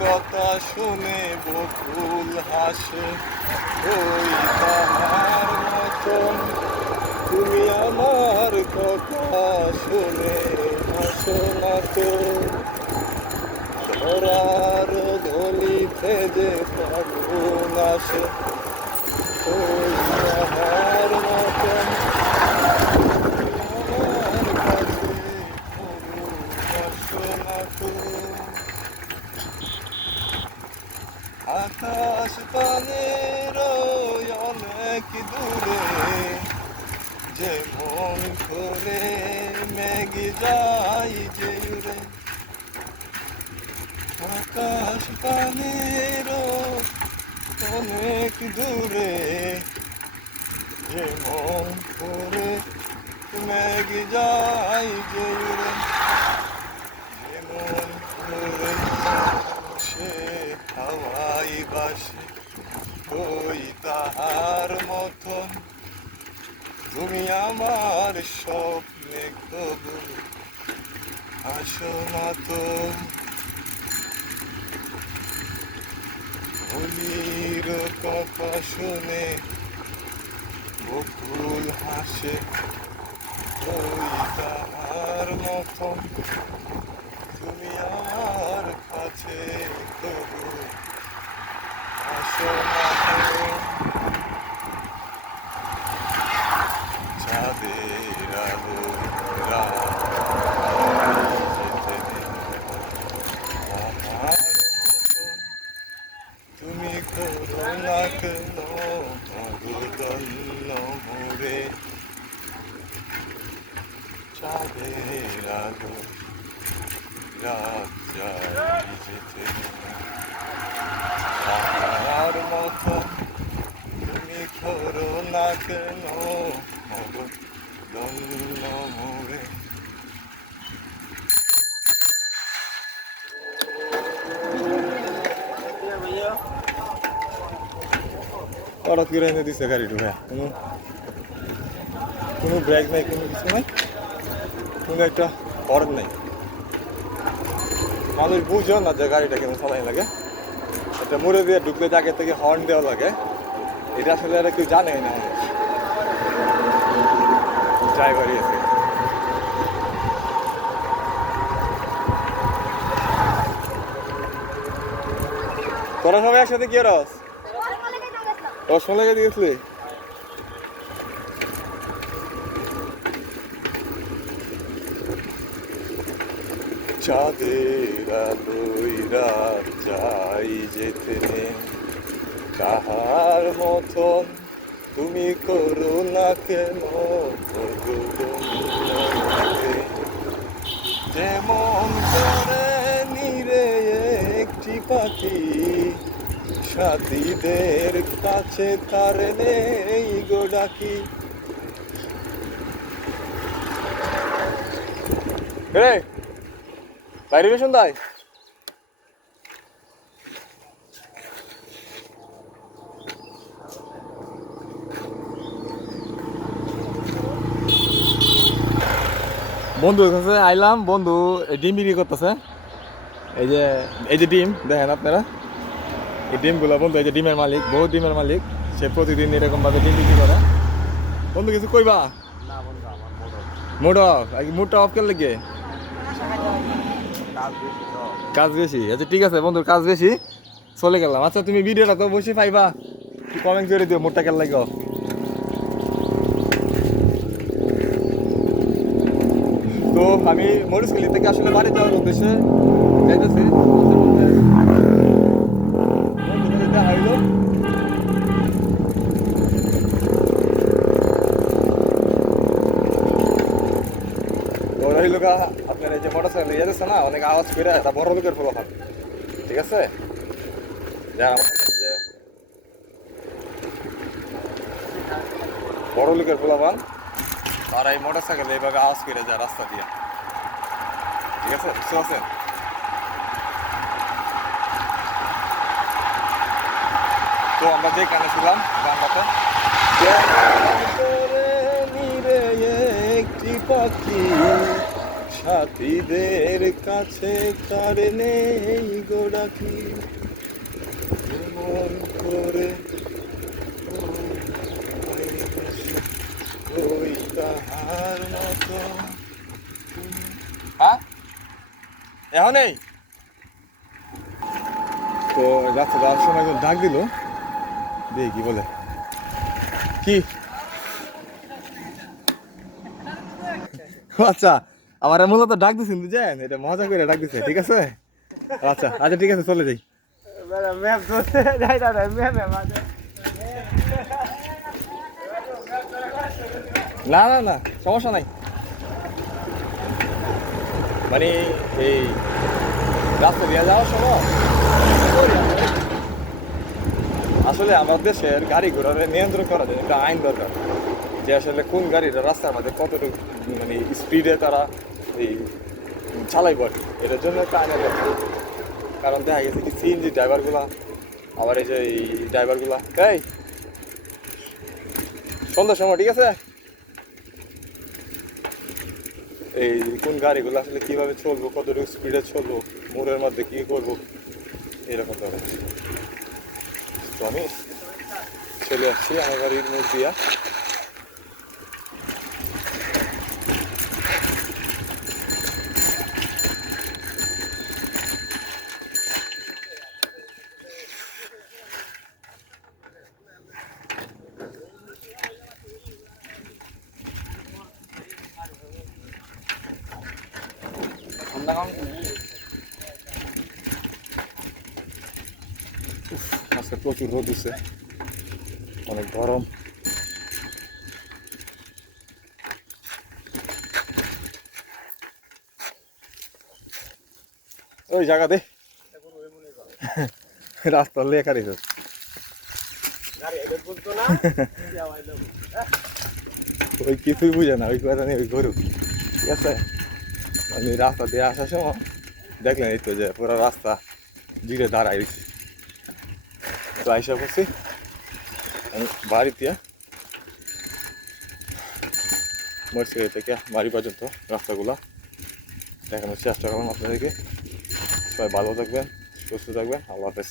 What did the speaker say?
কথা শুনে বকুল হাসে, ওই তাহার মতন তুমি আমার কথা শুনে হাসো না তো। ধরার ধলিতে যে ফাগুন আসে, ওই তাহার মতন আমার কাছে হাসো না তো। আকাশ পানের অনেক দূরে, যে মন করে মেঘ যাই যে উড়ে। আকাশ পানের অনেক দূরে, যে মন করে মেঘ যাই যে উড়ে। যে মন করে সে হাওয়াই বাসে, ওই তাহার মতন তুমি আমার স্বপ্নে কবু আসো না তো। হোলির কথা শুনে বকুল হাসে, ওই তাহার মতন তুমি আমার কাছে তবু আসো না তো। চাঁদের আলো আমার মতন তুমি করো না কেন অবদন্ন মোরে। চাঁদের আলো রাত যায় যেতে, আমার মতন তুমি করো না কেন অবদন্ন মোরে। হঠাৎ করে এনে দিচ্ছে গাড়ি ঢুকে, কোনো ব্রেক নাই, কোনো কিছু নাই, কোনো একটা হর্ন নাই। মানুষ বুঝেও না যে গাড়িটা কেন চালাই লাগে। এটা মুড়ে দিয়ে ঢুকলে জায়গা থেকে হর্ন দেওয়া লাগে, এটা আসলে আর কেউ জানেই না। মানুষ ড্রাইভারই আছে। তোরা সবাই একসাথে কি রস রসমা লেগে দিয়েছিলি? চাঁদের আলোয় রাত যাই যেতে, তাহার মতন তুমি করো না কেন যেমন করে নিরে একটি পাখি, সাথীদের কাছে তার নেই গো ডাকি। রে বাইরে বেশন দায় বন্ধুর কাছে আইলাম। বন্ধু ডিম বিক্রি করতেছে। এই যে ডিম দেখেন আপনারা, এই ডিমগুলো বন্ধু, এই যে ডিমের মালিক, বহুত ডিমের মালিক, সে প্রতিদিন এরকম ভাবে ডিম বিক্রি করে। বন্ধু কিছু কইবা? Mood of? মুডটা অফ করলে গে কাজ বেশি। আচ্ছা ঠিক আছে বন্ধুর কাজ বেশি, চলে গেলাম। আচ্ছা তুমি ভিডিওটা তো বসে পাইবা, কমেন্ট করে দিও মুডটা কেন লাগে। তো আমি মরিচখালী থেকে আসলে বাড়ি যাওয়ার উদ্দেশ্যে যাইতেছি। ওরা হইল আপনার এই যে মোটরসাইকেল ইয়ে যাচ্ছে না, অনেক আওয়াজ করে, এটা বড় লোকের ফলো খান, ঠিক আছে? যারা যে বড় লোকের ফলো পান, তারা এই মোটরসাইকেল এইভাবে আওয়াজ করে যায় রাস্তা দিয়ে, ঠিক আছে? বুঝতে পারছেন? তো আমরা যেখানে ছিলাম গানটাতে, একটি পাখি হাতিদের কাছে কারে নেই গোড়াকি মন করে ওই তাহার মতো হ্যাঁ এখন নেই তো রাস্তা যাওয়ার সময় একজন ডাক দিল দেখি কি বলে কি আচ্ছা আমার মূলত ডাক দিচ্ছেন বুঝছেন এটা মজা করে ডাক দিচ্ছে ঠিক আছে আচ্ছা আচ্ছা ঠিক আছে চলে যাই না না না সমস্যা নাই মানে এই রাস্তা দিয়ে যাওয়ার সময় আসলে আমাদের দেশের গাড়ি ঘোড়ার নিয়ন্ত্রণ করা যায় একটা আইন দরকার যে আসলে কোন গাড়িটা রাস্তার মধ্যে কতটুকু মানে স্পিডে তারা এই চালাইব আর কি এটার জন্য একটা আইনের দরকার কারণ দেখা গেছে কি সিএনজি ড্রাইভারগুলা আবার এই যে এই ড্রাইভারগুলা এই সন্ধ্যার সময় ঠিক আছে এই কোন গাড়িগুলো আসলে কীভাবে চলবো কতটুকু স্পিডে চলবো মোড়ের মধ্যে কী করবো এরকম ধরনের তো আমি চলে আসছি আমার বাড়ির মোড় দিয়া আজকে প্রচুর রোদ দিচ্ছে অনেক গরম ওই জায়গা দে রাস্তা লেখা রেখে ওই কিছুই বুঝে না ওই কথা নেই ওই গরু ঠিক আছে আমি রাস্তা দিয়ে আসার সময় দেখলেন এই তো যে পুরো রাস্তা জিরে দাঁড়াই তো আইসা করছি আমি বাড়িতে মরিচগাড়ি থেকে বাড়ি পর্যন্ত রাস্তাগুলো দেখানোর চেষ্টা করলাম আপনাদেরকে সবাই ভালো থাকবেন সুস্থ থাকবেন আল্লাহ হাফেজ